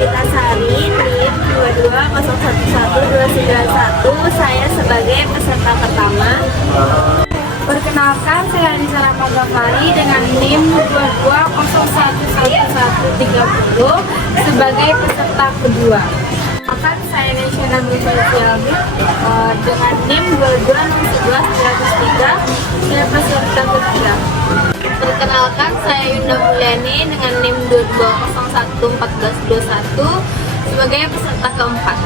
Puspitasari, NIM 220119291. Saya sebagai peserta pertama. Perkenalkan, saya Anissa Rahmagafari dengan NIM 220111130 sebagai peserta kedua. Akan saya National Mutual dengan NIM 2201193, saya peserta ketiga. Perkenalkan, saya Yunda Mulyani dengan NIM 22011421 sebagai peserta keempat.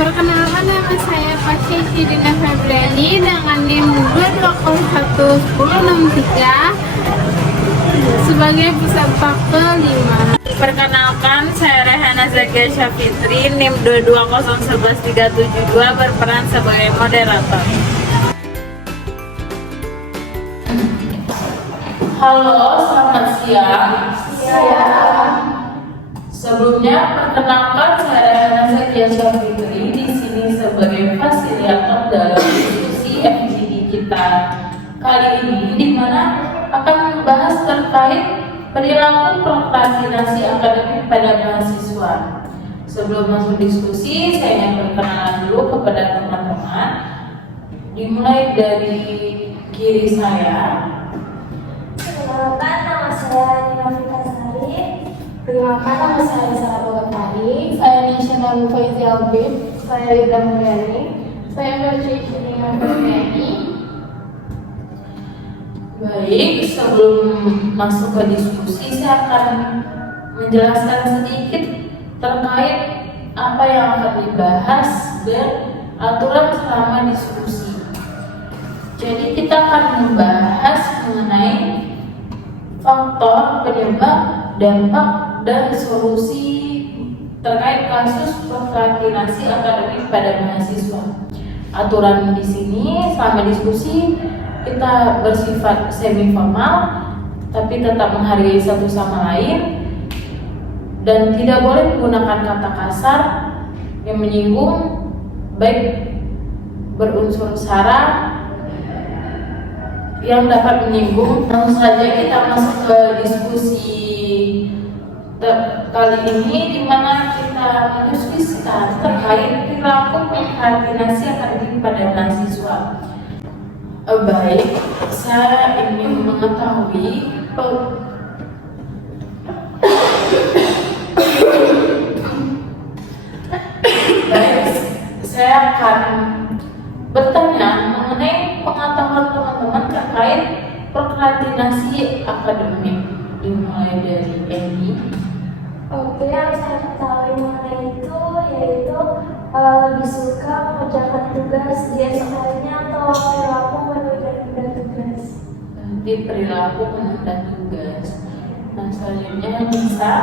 Perkenalkan, nama saya Fasya Sidina Febriani dengan NIM 220111063 sebagai peserta kelima. Perkenalkan, saya Rehana Zakia Syafitri, NIM 220111372 berperan sebagai moderator. Halo, selamat siang. Sebelumnya, perkenalkan saya Rehana Zakia Syafitri di sini sebagai fasilitator dalam diskusi FGD kita kali ini, di mana akan membahas terkait perilaku prokrastinasi akademik pada mahasiswa. Sebelum masuk diskusi, saya ingin perkenalan dulu kepada teman-teman. Dimulai dari kiri saya. Perkenalkan, nama saya Nina Fitasari. Perkenalkan, nama saya Anissa Rahmagafari. Saya National Mutual Bid. Saya Yunda Mulyani. Saya Fasya Sidina Febriani. Baik, sebelum masuk ke diskusi, saya akan menjelaskan sedikit terkait apa yang akan dibahas dan aturan selama diskusi. Jadi kita akan membahas mengenai faktor penyebab, dampak, dan solusi terkait kasus prokrastinasi akademik pada mahasiswa. Aturan di sini selama diskusi kita bersifat semi formal, tapi tetap menghargai satu sama lain dan tidak boleh menggunakan kata kasar yang menyinggung, baik berunsur sara yang dapat menyinggung. Langsung saja kita masuk ke diskusi kali ini, di mana kita mendiskusikan terkait perilaku prokrastinasi akademik pada mahasiswa. Baik, saya ingin mengetahui baik, saya akan bertanya mengenai pengetahuan teman-teman terkait prokrastinasi akademik, dimulai dari Eni. Oke, yang saya ketahui mengenai itu yaitu lebih suka mengerjakan tugas di esok harinya atau perilaku menunda tugas. Di perilaku menunda tugas. Nah, selanjutnya bisa.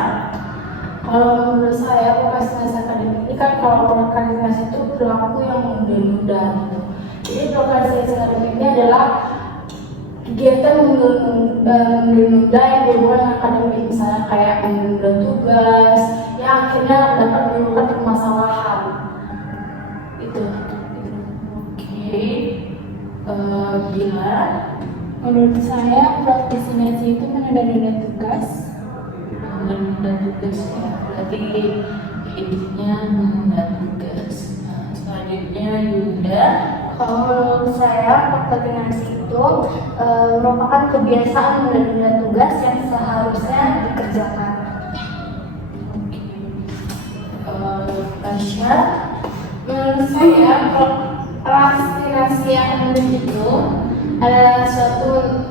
Kalau menurut saya, prokrastinasi akademik ini kan, kalau prokrastinasi itu perilaku yang menunda-nunda gitu. Jadi prokrastinasi akademik ini adalah kegiatan menunda yang berhubungan dengan akademik, misalnya kayak menunda tugas yang akhirnya dapat menimbulkan permasalahan. Itu. Oke. Bila Menurut saya, prokrastinasi itu menunda-nunda tugas. menunda tugas ya, berarti intinya menunda tugas. Nah, selanjutnya Yunda. Kalau menurut saya, prokrastinasi itu merupakan kebiasaan menunda tugas yang seharusnya dikerjakan. Tasya. Menurut saya, prokrastinasi yang itu adalah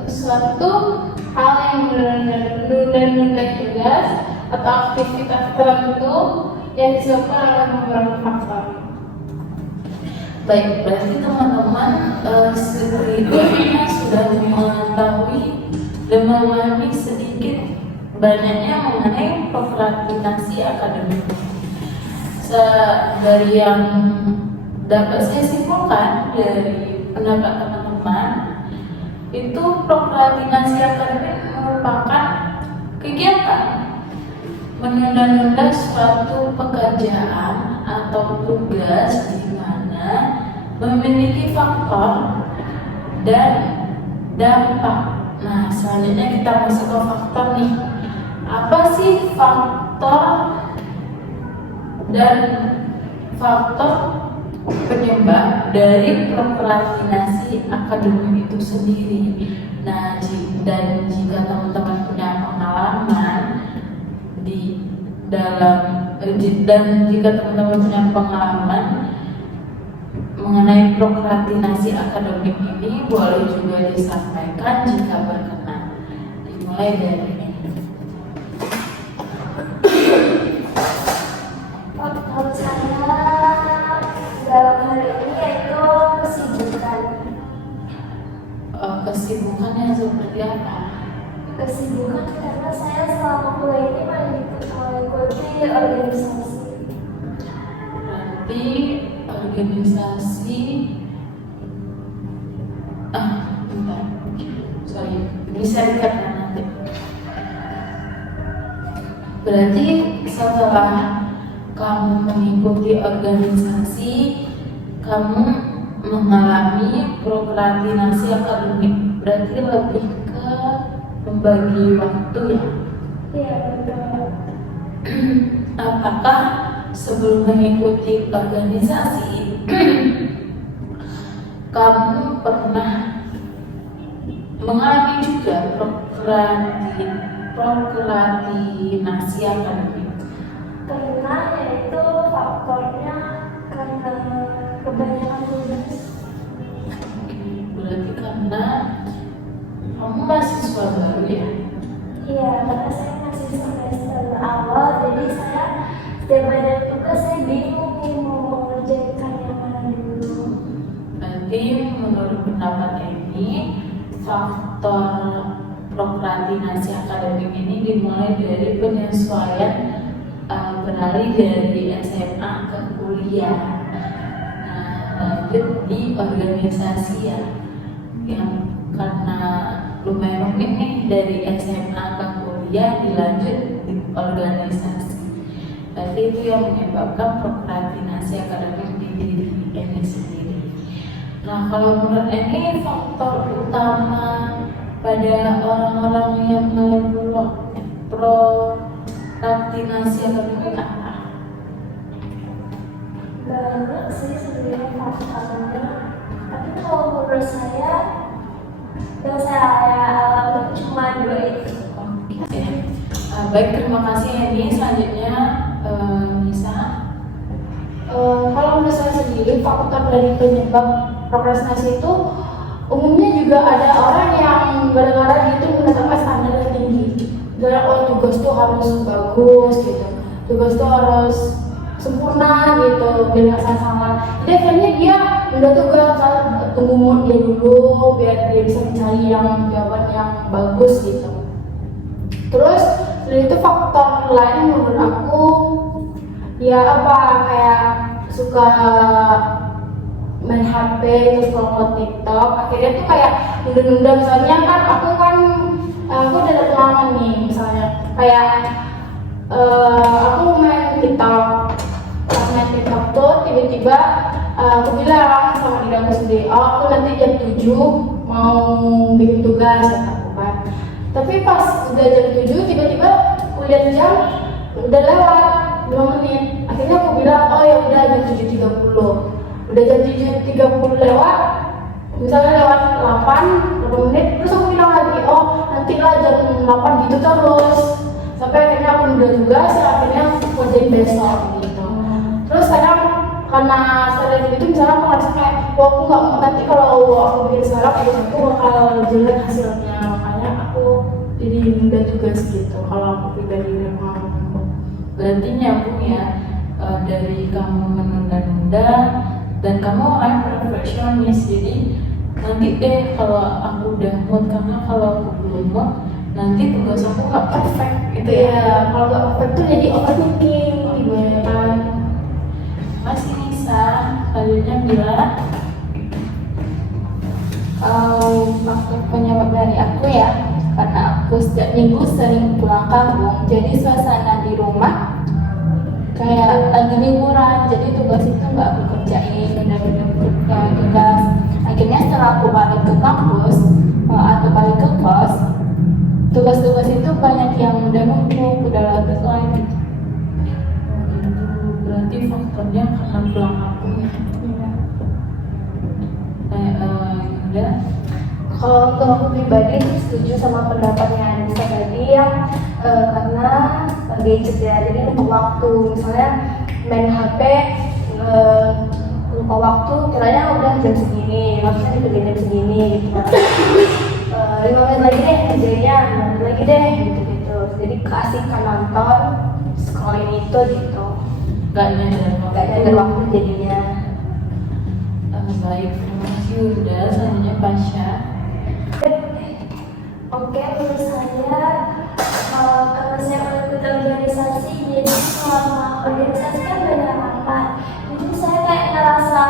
suatu hal yang menunda tugas atau aktivitas tertentu yang disebabkan oleh beberapa faktor. Baik, berarti teman-teman setidaknya sudah mengetahui dan memahami sedikit banyaknya mengenai prokrastinasi akademik. Dari yang dapat saya simpulkan dari pendapat teman-teman, itu prokrastinasi akademik merupakan kegiatan menunda-nunda suatu pekerjaan atau tugas di mana memiliki faktor dan dampak. Nah, selanjutnya kita masuk ke faktor nih. Apa sih faktor dan faktor penyebab dari prokrastinasi akademik itu sendiri. Nah, dan jika teman-teman punya pengalaman di dalam dan jika teman-teman punya pengalaman mengenai prokrastinasi akademik ini, boleh juga disampaikan jika berkenan. Dimulai dari ini. Kalau saya dalam hal ini yaitu kesibukan. Kesibukannya seperti apa? Kesibukan karena saya selama kuliah ini mengikuti organisasi. Berarti organisasi bentar. Sorry, bisa dikatakan nanti. Berarti setelah kamu mengikuti organisasi, kamu mengalami prokrastinasi akademik. Berarti lebih ke membagi waktu ya. Iya, betul. Apakah sebelum mengikuti organisasi kamu pernah mengalami juga prokrastinasi akademik? Karena yaitu faktornya karena kebanyakan tugas. Berarti karena kamu mahasiswa baru ya? Iya, karena saya masih semester awal, jadi saya setiap ada tugas saya bingung nih mau mengerjakan yang mana dulu. Berarti menurut pendapat ini, faktor prokrastinasi akademik ini dimulai dari penyesuaian beralih dari SMA ke kuliah. Nah, lanjut di organisasi ya, yang karena lumayan rumit nih dari SMA ke kuliah dilanjut di organisasi. Berarti itu yang menyebabkan prokrastinasi akademik di diri ini sendiri. Nah, kalau menurut ini faktor utama pada orang-orang yang mengalami prokrastinasi akademik apa? Banyak sih sebenarnya faktornya, tapi kalau menurut saya yang saya alami cuma dua itu. Oke. Baik, terima kasih Eni. Selanjutnya Nisa. Kalau menurut saya sendiri, faktor dari penyebab prokrastinasi itu umumnya juga ada orang yang kadang-kadang gitu menetapkan standar yang tinggi. Karena tugas tuh harus bagus gitu, tugas tuh harus sempurna gitu, biar nggak salah. Jadi akhirnya dia udah tugas tunggu mood dia dulu biar dia bisa mencari yang jawaban yang bagus gitu. Terus dari itu faktor lain menurut aku ya kayak suka main HP terus scroll TikTok, akhirnya tuh kayak nunda-nunda. Misalnya kan aku udah ada pengalaman nih, misalnya kayak aku main TikTok, pas main TikTok tuh tiba-tiba aku bilang sama diri aku sendiri, aku nanti jam 7 mau bikin tugas kata aku kan. Tapi pas udah jam 7 tiba-tiba aku lihat jam udah lewat 2 menit. Akhirnya aku bilang, oh ya udah jam 7.30. Udah jam 7.30 lewat, misalnya lewat 8 menit, terus aku bilang lagi, oh nantilah jam 8 gitu terus. Sampai akhirnya aku udah tugas, akhirnya aku kerjain besok gitu. Terus kadang karena setelah itu misalnya aku ngerasa kayak, wah aku nggak mau nanti kalau aku bikin sekarang aku bakal jelek hasilnya, makanya aku jadi nunda tugas gitu. Kalau aku pribadi memang Berarti nyambung ya, dari kamu menunda-nunda dan kamu orang perfeksionis. Jadi nanti deh kalau aku udah mood, karena kalau aku belum mood nanti tugas aku nggak perfect gitu ya. kalau nggak perfect tuh jadi overthinking gimana kan. Masih Nisa, selanjutnya Bila. Faktor penyebab dari aku ya, karena aku setiap minggu sering pulang kampung, jadi suasana di rumah kayak lagi liburan, jadi tugas itu nggak aku kerjain, bener-bener tugas. Akhirnya setelah aku balik ke kampus atau balik ke kos, tugas-tugas itu banyak yang udah numpuk, udah lewat deadline. Berarti berarti faktornya karena pulang kampung ya. Udah. Kalau untuk aku pribadi setuju sama pendapatnya Anissa tadi yang karena gadget ya, jadi lupa waktu. Misalnya main HP lupa waktu, kiranya udah jam segini, harusnya dikerjain jam segini gitu. 5 menit lagi deh kerjanya, 5 menit lagi deh gitu. Jadi keasikan nonton, scrolling itu gitu. Gak Nyadar waktu jadinya. Baik, terima kasih udah. Selanjutnya Pasha. Oke, menurut saya karena saya mengikuti organisasi, jadi selama organisasi kan banyak rapat, jadi saya kayak ngerasa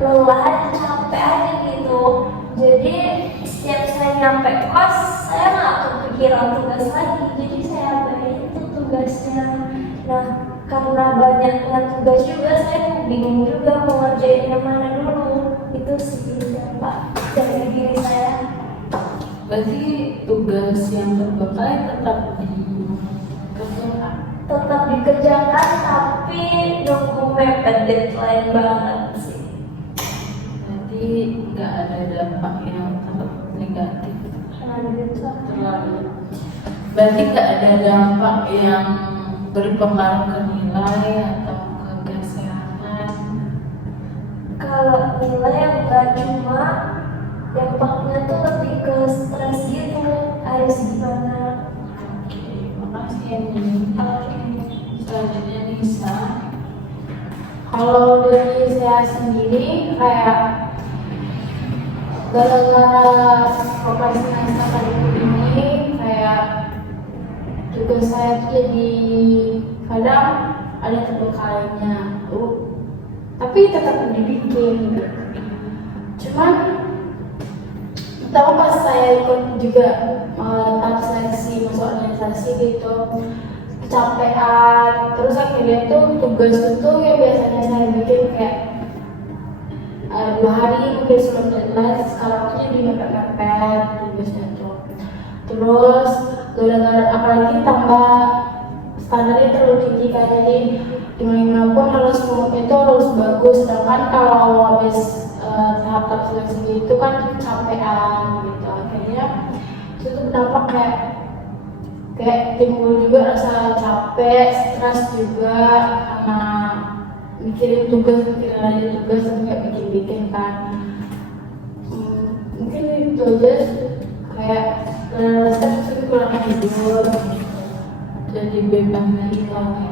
lelah, capek aja gitu. Jadi setiap saya nyampe kos, saya nggak kepikiran tugas lagi, jadi saya abain itu tugasnya. Nah, karena banyaknya tugas juga, saya bingung juga mau ngerjain yang mana dulu. Itu sih dampak dari diri saya. Berarti tugas yang terbengkalai tetap dikerjakan. Tetap dikerjakan, tapi nunggu mepet deadline banget sih. Berarti nggak ada dampak yang tetap negatif. Terlalu. Berarti nggak ada dampak yang berpengaruh ke nilai atau ke kesehatan. Kalau nilai yang enggak, cuma dampaknya tuh lebih ke stres gitu. Harus gimana? Oke, makasih ya Nini. Selanjutnya Nisa. Kalau dari saya sendiri kayak gara-gara profesi akademik ini kayak tugas saya tuh jadi kadang ada terbengkalainya, tapi tetap dibikin. Cuman tahu pas saya ikut juga tahap seleksi masuk organisasi gitu, kecapean, terus akhirnya tuh tugas itu yang biasanya saya bikin kayak 2 hari mungkin sebelum deadline, sekarang tuh jadi mepet-mepet tugasnya tuh. Terus gara-gara apalagi tambah standarnya terlalu tinggi kan, jadi gimana pun harus itu harus bagus. Sedangkan kalau habis tahap seleksi itu kan kecapean gitu, akhirnya itu tuh berdampak kayak timbul juga rasa capek, stres juga karena mikirin lagi tugas nggak bikin kan. Mungkin itu aja kayak rasa kurang tidur, Jadi beban mental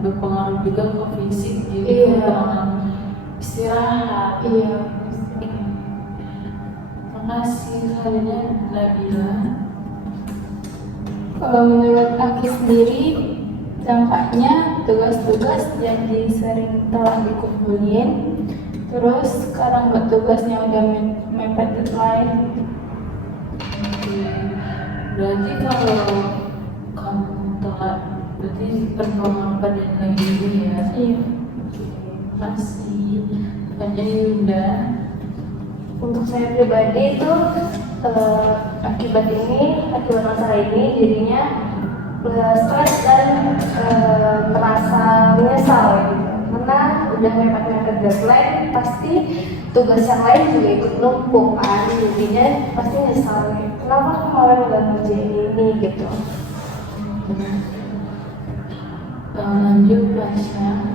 berpengaruh juga ke fisik, jadi Iya. kekurangan istirahat. iya. Makasih. Selanjutnya Nabila. Kalau menurut aku sendiri, dampaknya tugas-tugas jadi sering telah dikumpulin. Terus sekarang buat tugasnya udah mepet deadline. Berarti kalau kamu telat, berarti perkembangan badan lagi dulu ya. Iya. Masih banyak Yunda. Untuk saya pribadi itu akibat masalah ini jadinya stres dan merasa menyesal gitu. Karena udah mepet-mepet deadline, pasti tugas yang lain juga ikut numpuk kan, jadinya pasti nyesal gitu. Kenapa kemarin udah ngerjain ini gitu. Lanjut Pasha.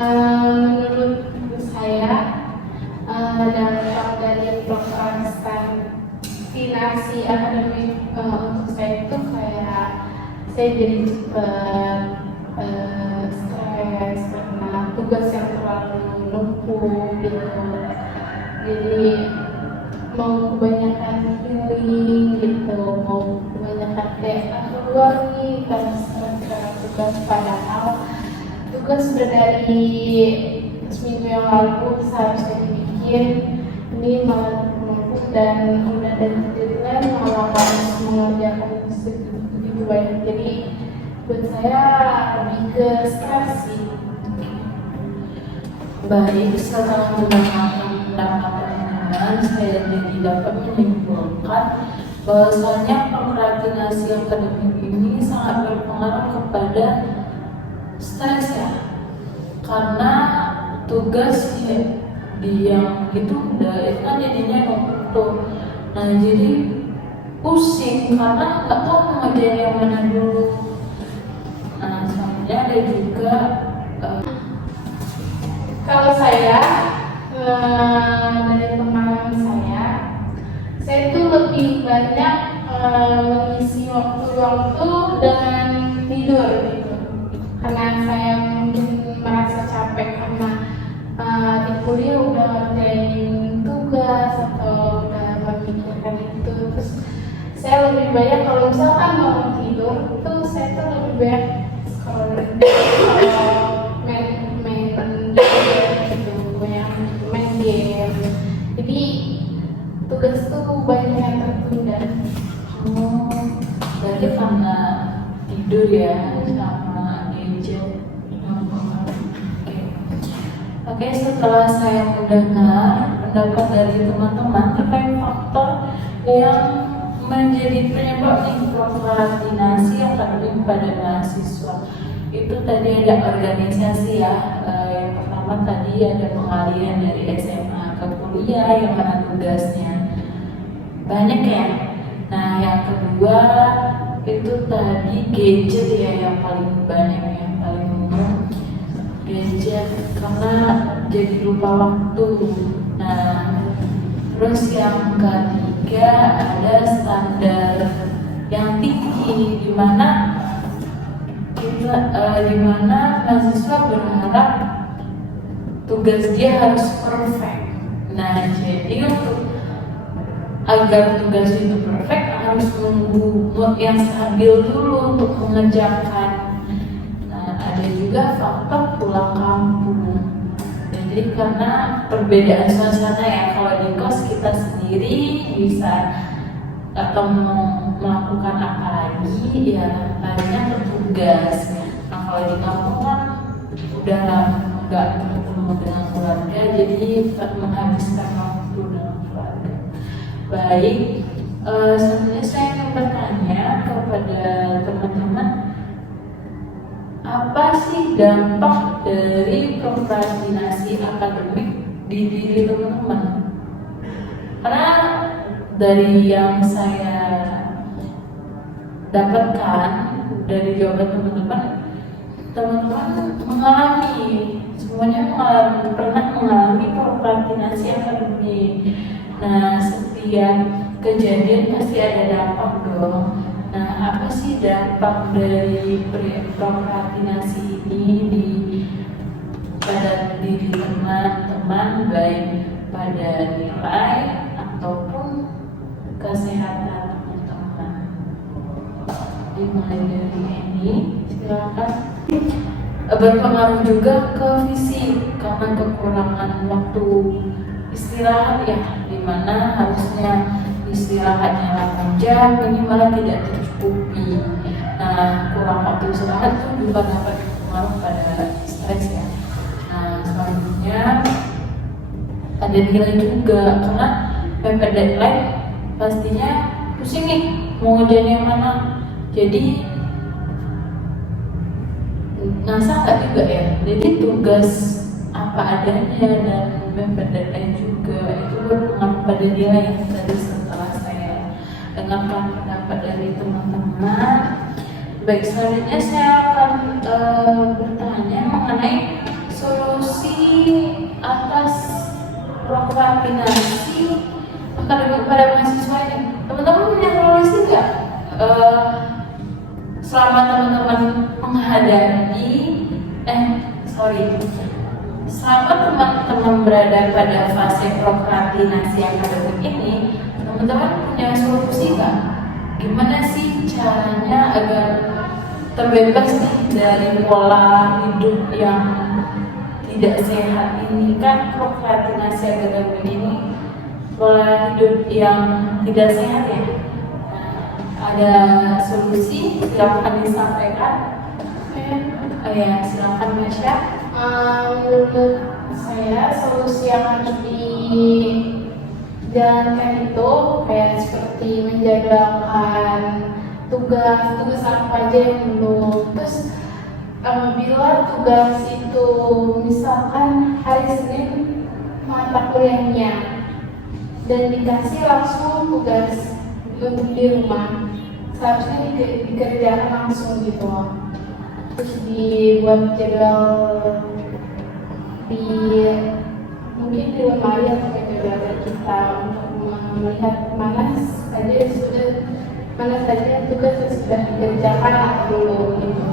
Menurut saya dampak dari prokrastinasi akademik untuk saya itu kayak saya jadi cepet stres karena tugas yang terlalu numpuk gitu. Jadi mau kebanyakan healing gitu, mau kebanyakan kayak keluar nih karena stres karena tugas, padahal tugas sudah dari seminggu yang lalu seharusnya dibikin, ini malah menumpuk dan udah dari deadline malah harus mengerjakan begitu banyak. Jadi buat saya lebih ke stres sih. Baik, setelah mendengarkan pendapat teman-teman, saya jadi dapat menyimpulkan bahwasanya prokrastinasi akademik ini sangat berpengaruh kepada stres ya, karena tugas ya, di yang itu kan jadinya numpuk. Nah jadi pusing karena nggak tahu mengajar yang mana dulu. Nah selanjutnya ada juga Kalau saya dari pengalaman saya itu lebih banyak mengisi waktu dengan tidur gitu. Karena saya mungkin merasa capek karena di kuliah udah ngerjain tugas atau udah memikirkan itu. Terus saya lebih banyak kalau misalkan mau tidur itu saya tuh lebih banyak scrolling main game. Jadi tugas tuh banyak yang tertunda. Berarti karena tidur ya sama gadget. Oke, setelah saya mendengar pendapat dari teman-teman terkait faktor yang menjadi penyebab prokrastinasi akademik pada mahasiswa, itu tadi ada organisasi ya. Yang pertama tadi ada pengalihan dari SMA ke kuliah yang mana tugasnya banyak ya. Nah yang kedua itu tadi gadget ya, yang paling banyak, yang paling umum gadget karena jadi lupa waktu. Nah terus yang ketiga ada standar yang tinggi di mana mahasiswa berharap tugas dia harus perfect. Nah jadi agar tugas itu perfect harus menunggu mood yang stabil dulu untuk mengerjakan. Nah ada juga faktor pulang kampung. Jadi karena perbedaan suasana ya, kalau di kos kita sendiri bisa atau mau melakukan apa lagi ya hanya bertugas. Nah kalau di kampung kan udah nggak bertemu dengan keluarga, jadi menghabiskan waktu dengan keluarga. Baik, sebenarnya saya ingin bertanya kepada teman-teman, apa sih dampak dari prokrastinasi akademik di diri teman-teman? Karena dari yang saya dapatkan dari jawaban teman-teman mengalami, semuanya pernah mengalami prokrastinasi akademik. Nah setiap kejadian pasti ada dampak dong. Nah apa sih dampak dari prokrastinasi ini pada diri teman-teman, baik pada nilai ataupun kesehatan teman-teman? Dimulai dari ini, silakan. Berpengaruh juga ke fisik karena kekurangan waktu istirahat ya, dimana harusnya istirahatnya 8 jam ini malah tidak tercukupi. Nah kurang waktu istirahat itu juga dapat berpengaruh pada stres ya. Nah selanjutnya ada nilai juga karena mepet deadline, pastinya pusing nih mau ngerjain yang mana. Jadi ngasah nggak juga ya, jadi tugas apa adanya dan mepet deadline juga itu berpengaruh pada nilai yang tadi. Setelah saya dengarkan pendapat dari teman-teman, baik selanjutnya saya akan bertanya mengenai solusi atas prokrastinasi akademik pada mahasiswa ini. Teman-teman punya solusi nggak? Selama teman-teman menghadapi selama teman-teman berada pada fase prokrastinasi akademik ini, teman-teman punya solusi nggak? Gimana sih caranya agar terbebas dari pola hidup yang tidak sehat ini? Kan prokrastinasi akademik ini pola hidup yang tidak sehat ya. Ada solusi, silakan disampaikan. Ya, silakan Masya. Menurut saya solusi yang harus dijalankan itu kayak seperti menjadwalkan tugas apa aja yang belum. Terus bila tugas itu misalkan hari Senin mata kuliahnya dan dikasih langsung tugas untuk di rumah, seharusnya dikerjakan langsung gitu loh. Terus dibuat jadwal mungkin di lemari atau jadwal kita untuk melihat mana saja tugas yang sudah dikerjakan atau belum gitu.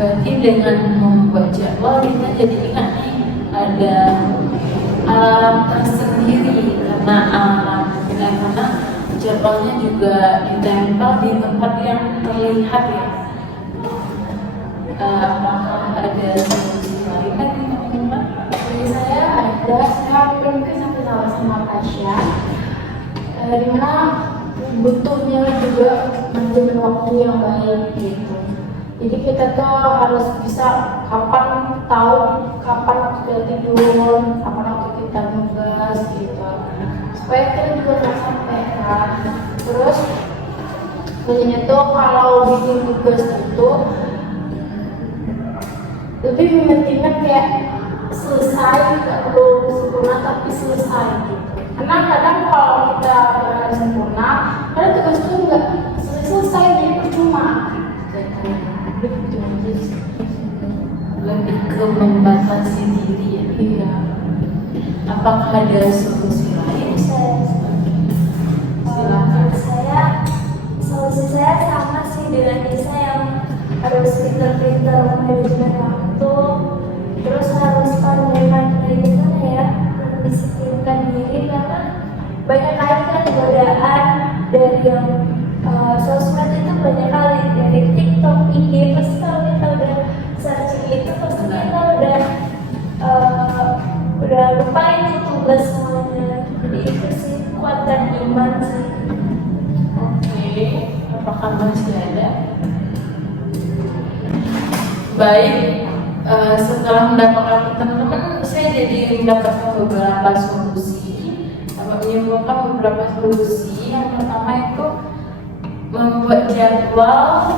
Berarti dengan membuat jadwal kita jadi ingat nih ada alarm tersendiri, karena jadwalnya juga ditempel di tempat yang terlihat ya. Apakah ada solusi lain lagi teman-teman? Bagi saya belum sampai sama pasien, dimana butuhnya juga manajemen waktu yang baik gitu. Jadi kita tuh harus bisa tahu kapan kita tidur, kapan waktu kita nugas gitu, supaya kita juga nggak sampai kan. Terus biasanya tuh kalau bikin tugas itu lebih mementingkan kayak selesai, nggak belum sempurna tapi selesai gitu. Karena kadang kalau kita berharap sempurna, kadang tugas itu nggak selesai jadi percuma. Lebih ke membatasi diri ya. Iya. Apakah ada solusi lain? Silakan. Solusi saya sama sih dengan Nisa, yang harus pintar-pintar manajemen waktu, terus harus pandai-pandai gimana ya mendisiplinkan diri, karena banyak kali kan godaan dari yang sosmed itu banyak kali, dari TikTok, IG. Pasti kalau kita udah searching itu pasti kita udah lupain tuh tugas semuanya. Jadi itu sih kuatkan iman sih. Oke, apakah masih ada? Baik, setelah mendapatkan teman-teman, saya jadi mendapatkan beberapa solusi. Menyimpulkan beberapa solusi. Yang pertama itu membuat jadwal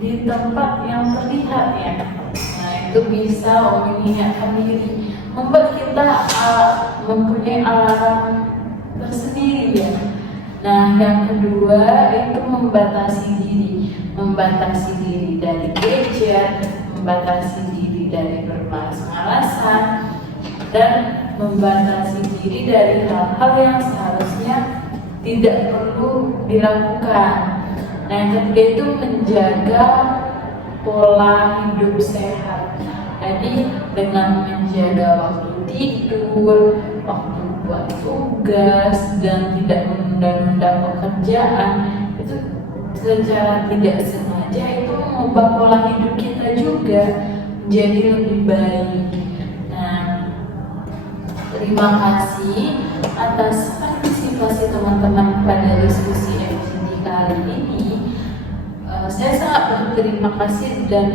di tempat yang terlihat ya. Nah, itu bisa mengingatkan diri, membuat kita mempunyai alarm tersendiri ya. Nah, yang kedua itu membatasi diri dari gadget, membatasi diri dari bermalas-malasan, dan membatasi diri dari hal-hal yang seharusnya tidak perlu dilakukan. Nah, yang ketiga itu menjaga pola hidup sehat. Jadi dengan menjaga waktu tidur, waktu buat tugas, dan tidak menunda-nunda pekerjaan, itu secara tidak sengaja itu mengubah pola hidup kita juga menjadi lebih baik. Nah, terima kasih atas partisipasi teman-teman pada diskusi FGD kali ini. Saya sangat berterima kasih dan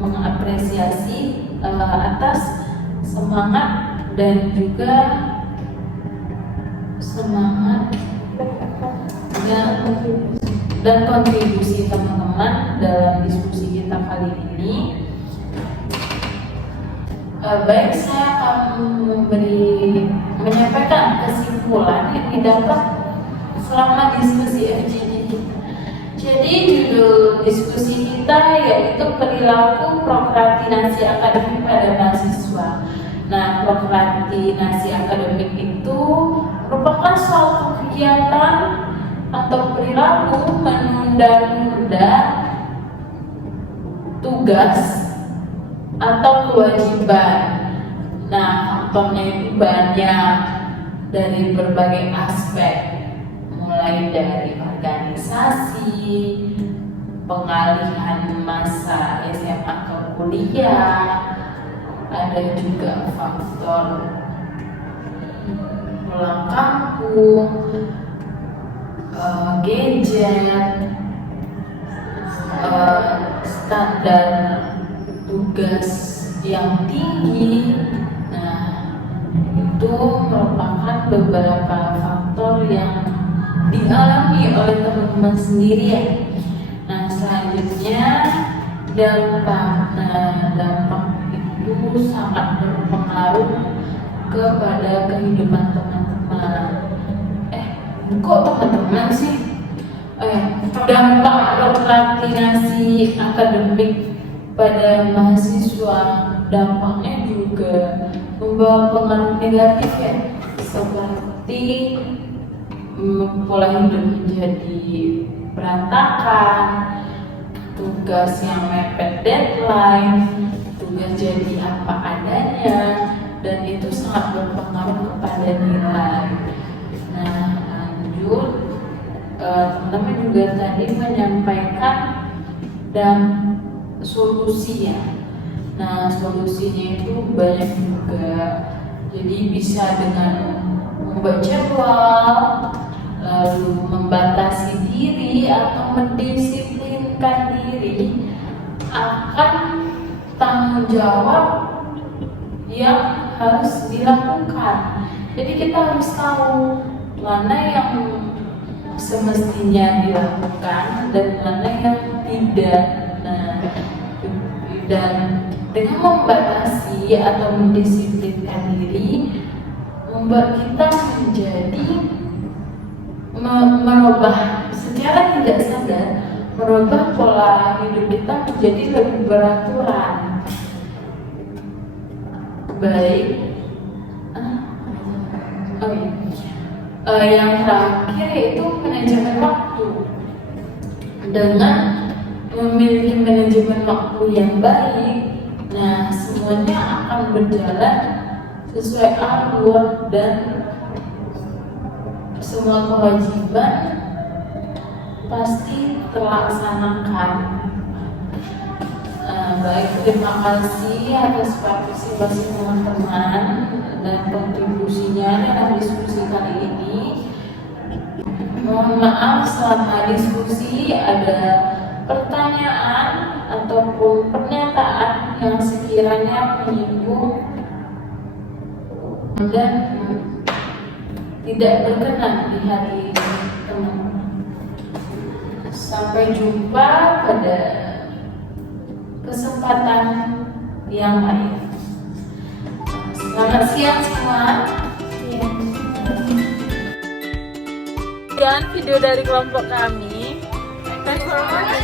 mengapresiasi atas semangat dan juga dan kontribusi teman-teman dalam diskusi kita kali ini. Baik, saya akan menyampaikan kesimpulan yang didapat selama diskusi FGD kita. Jadi judul diskusi kita yaitu perilaku prokrastinasi akademik pada mahasiswa. Nah, prokrastinasi akademik itu merupakan suatu kegiatan atau perilaku menunda-nunda tugas atau kewajiban. Nah, faktornya itu banyak dari berbagai aspek, mulai dari organisasi, pengalihan masa SMA ke kuliah, ada juga faktor pulang kampung, gadget, standar tugas yang tinggi. Nah, itu merupakan beberapa faktor yang dialami oleh teman-teman sendiri ya. Nah, selanjutnya dampak. Nah, dampak itu sangat berpengaruh kepada kehidupan teman-teman. Kok teman-teman sih? Dampak prokrastinasi akademik pada mahasiswa, dampaknya juga membawa pengaruh negatif ya, seperti pola hidup menjadi berantakan, tugas yang mepet deadline, tugas jadi apa adanya, dan itu sangat berpengaruh kepada nilai. Nah, lanjut, teman-teman juga tadi menyampaikan dan solusi ya. Nah, solusinya itu banyak juga. Jadi bisa dengan membuat jadwal, lalu membatasi diri atau mendisiplinkan diri akan tanggung jawab yang harus dilakukan. Jadi kita harus tahu mana yang semestinya dilakukan dan mana yang tidak. Nah, dan dengan membatasi atau mendisiplinkan diri membuat kita menjadi merubah secara tidak sadar, merubah pola hidup kita menjadi lebih beraturan. Baik. Yang terakhir yaitu manajemen waktu. Dengan memiliki manajemen waktu yang baik, nah semuanya akan berjalan sesuai alur dan semua kewajiban pasti terlaksanakan. Baik, terima kasih atas partisipasi teman-teman dan kontribusinya dalam diskusi kali ini. Mohon maaf selama diskusi ada pertanyaan ataupun pernyataan yang sekiranya menyinggung dan tidak berkenan di hati teman-teman. Sampai jumpa pada kesempatan yang lain. Selamat siang semua. Sekian video dari kelompok kami. Thanks for watching.